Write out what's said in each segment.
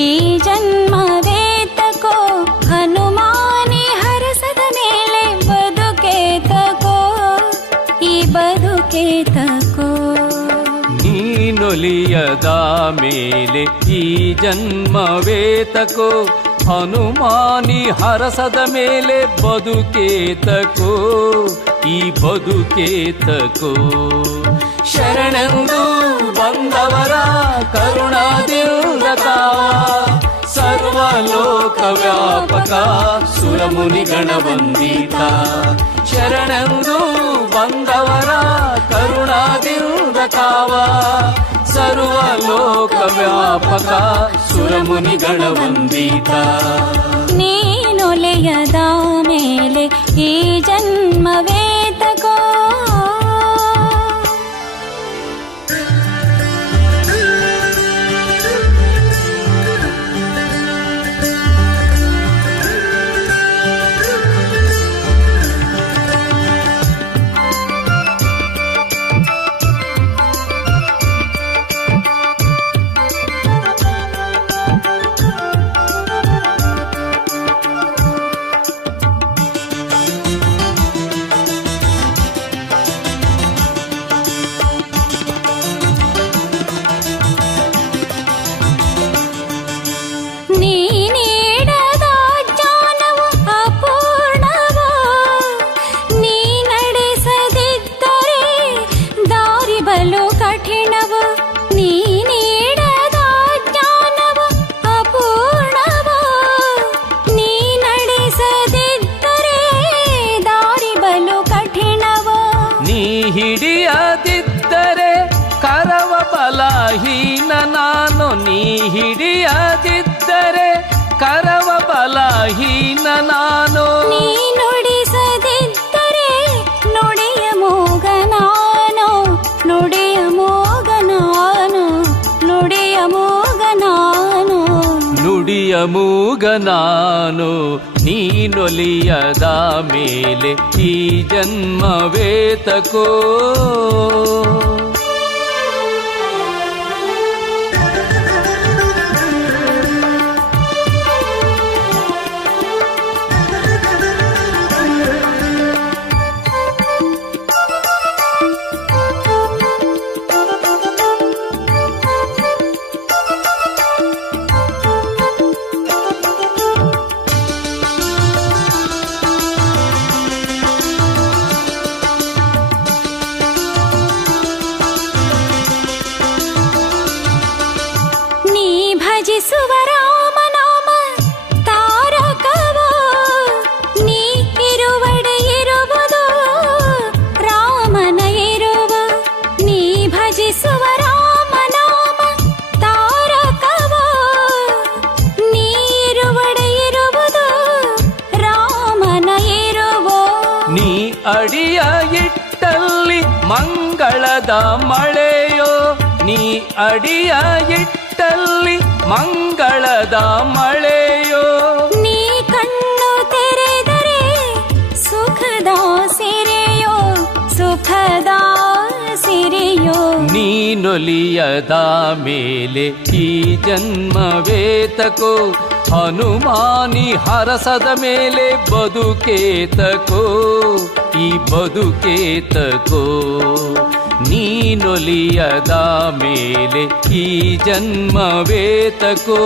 ಈ ಜನ್ಮವೇತಕೋ ಹನುಮಾನಿ ಹರಸದ ಮೇಲೆ ಬದುಕೇತಕೋ ಈ ಬದುಕೇತಕೋ ನೀನೊಲಿಯದ ಮೇಲೆ ಈ ಜನ್ಮವೇತಕೋ ಹನುಮಾನಿ ಹರಸದ ಮೇಲೆ ಬದುಕೇತಕೋ ಈ ಬದುಕೇತಕೋ ಶರಣೆಂದು ಬಂದವರ ಕರುಣಾದಿಂದ ಕಾವ ಸರ್ವಲೋಕ ವ್ಯಾಪಕ ಸುರಮುನಿ ಗಣವಂದಿತ ಶರಣೆಂದು ಬಂದವರ ಕರುಣಾದಿಂದ ಕಾವ ಸರ್ವಲೋಕ ವ್ಯಾಪಕ ಸುರಮುನಿ ಗಣವಂದಿತ ನೀನೊಲೆಯದ ಮೇಲೆ ಈ ಜನ್ಮವೇತಕೋ ಹಿಡಿಯದಿದ್ದರೆ ಕರವ ಬಲಹೀನ ನಾನು ನೀ ಹಿಡಿಯದಿದ್ದರೆ ಕರವ ಬಲಹೀನ ನಾನು ನೀ ನುಡಿಸದಿದ್ದರೆ ನುಡಿಯ ಮೂಗ ನಾನು ನುಡಿಯ ಮೂಗ ನಾನು ನುಡಿಯ ಮೂಗ ನಾನು ನುಡಿಯ ಮೂಗ ನಾನು ನೀನೊಲಿಯದ ಮೇಲೆ ಈ ಜನ್ಮವೇತಕೋ ಭಜಿಸುವ ರಾಮನಾಮ ತಾರಕವೋ ನೀ ಇರುವಡೆ ಇರುವುದು ರಾಮನ ಇರುವ ನೀ ಭಜಿಸುವ ರಾಮನಾಮ ತಾರಕವೋ ನೀ ಇರುವಡೆ ಇರುವುದು ರಾಮನ ಇರುವೋ ನೀ ಅಡಿಯ ಇಟ್ಟಲ್ಲಿ ಮಂಗಳದ ಮಳೆಯೋ ನೀ ಅಡಿಯ ಇಟ್ಟಲ್ಲಿ ಮಂಗಳದ ಮಳೆಯೋ ನೀ ಕಣ್ಣು ತೆರೆದರೆ ಸುಖದ ಸಿರೆಯೋ ಸುಖದ ಸಿರೆಯೋ ನೀನೊಲಿಯದ ಮೇಲೆ ಈ ಜನ್ಮವೇತಕೋ ಹನುಮಾನಿ ಹರಸದ ಮೇಲೆ ಬದುಕೇತಕೋ ಈ ಬದುಕೇತಕೋ ನೀನೊಲಿಯದ ಮೇಲೆ ಈ ಜನ್ಮವೇತಕೋ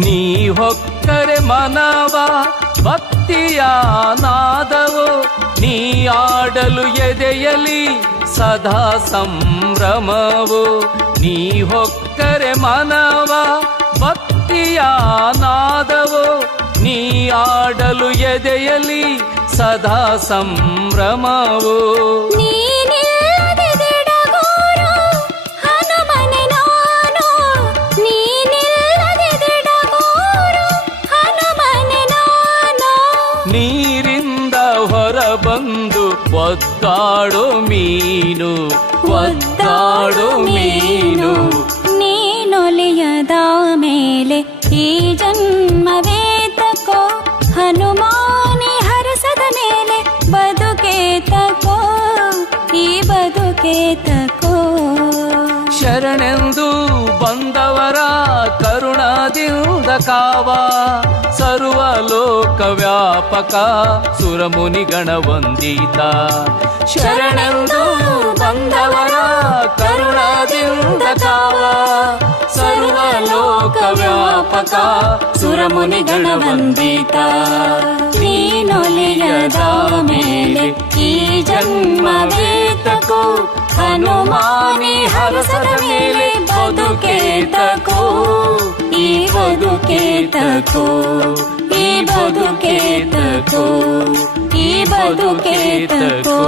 ನೀ ಹೊಕ್ಕರೆ ಮನವ ಭಕ್ತಿಯ ನಾದವೋ ನೀ ಆಡಲು ಎದೆಯಲಿ ಸದಾ ಸಂಭ್ರಮವೋ ನೀ ಹೊಕ್ಕರೆ ಮನವ ಭಕ್ತಿಯ ನಾದವೋ ನೀ ಆಡಲು ಎದೆಯಲಿ ಸದಾ ಸಂಭ್ರಮವು. ನೀನಿಲ್ಲದೆ ದಿಡಗೂರು ಹನುಮನೆ ನಾನು, ನೀನಿಲ್ಲದೆ ದಿಡಗೂರು ಹನುಮನೆ ನಾನು. ನೀರಿಂದ ಹೊರಬಂದು ಒದ್ದಾಡೋ ಮೀನು, ಒದ್ದಾಡೋ ಮೀನು. ನೀನೊಲಿಯದ ಮೇಲೆ ಈ ಜನ್ಮವೇತಕೋ, ಹನುಮಾನಿ ಹರಸದ ಮೇಲೆ ಬದುಕೇತಕೋ, ಈ ಬದುಕೇತಕೋ. ಶರಣೆಂದು ಬಂದವರ ಕರುಣದಿಂದ ಕಾವ, ಸರ್ವಲೋಕ ವ್ಯಾಪಕ ಸುರಮುನಿಗಣ ವಂದಿತ. ಶರಣೆಂದು ಬಂದವರ ಕರುಣದಿಂದ ಕಾವ, ಸರ್ವಲೋಕ ವ್ಯಾಪಕ ಸುರಮುನಿಗಣ ವಂದಿತ. ನೀನೊಲಿಯದ ಮೇಲೆ ಈ ಜನ್ಮವೇತಕೋ, ಹನುಮಾನಿ ಹರಸದ ಮೇಲೆ ಬದುಕೇತಕೋ, ಈ ಬದುಕೇತಕೋ, ಈ ಬದುಕೇತಕೋ, ಈ ಬದುಕೇತಕೋ.